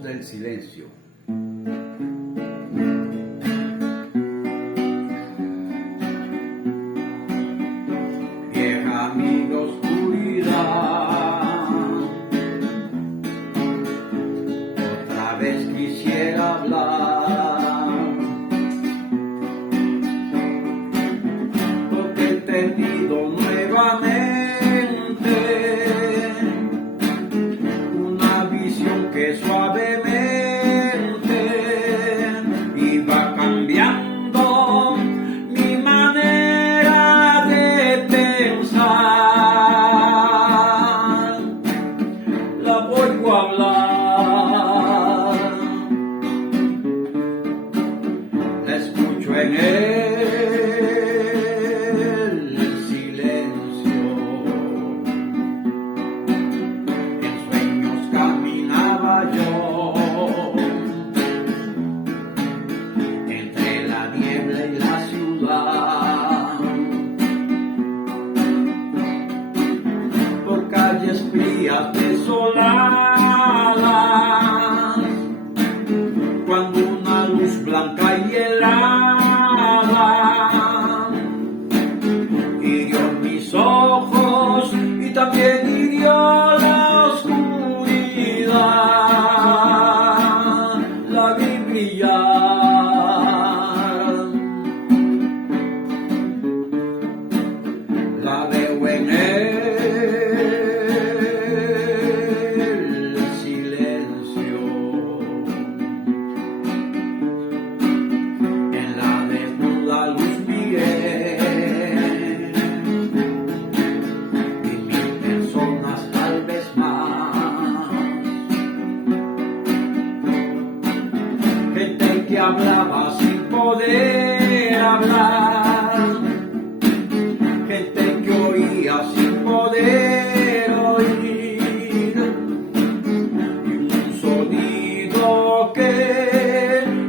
Sonidos del silencio. Vieja mi oscuridad, otra vez quisiera hablar, porque he tenido nuevamente una visión que suavemente iba cambiando mi manera de pensar. La vuelvo a hablar, la escucho en el silencio. En sueños caminaba yo entre la niebla y la ciudad, por calles frías desoladas, cuando una luz blanca y helada hirió mis ojos y también hirió la oscuridad. La vi brillar, la veo en el silencio, en la desnuda luz miré, y 1000 personas tal vez más, gente que hablaba sin poder hablar, gente que oía sin poder oír, y un sonido que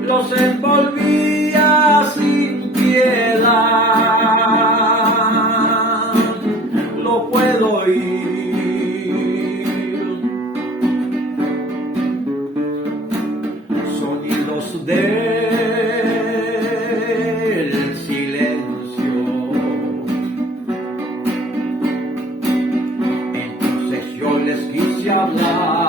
los envolvía sin piedad. Lo puedo oír, sonidos del silencio. Entonces yo les quise hablar,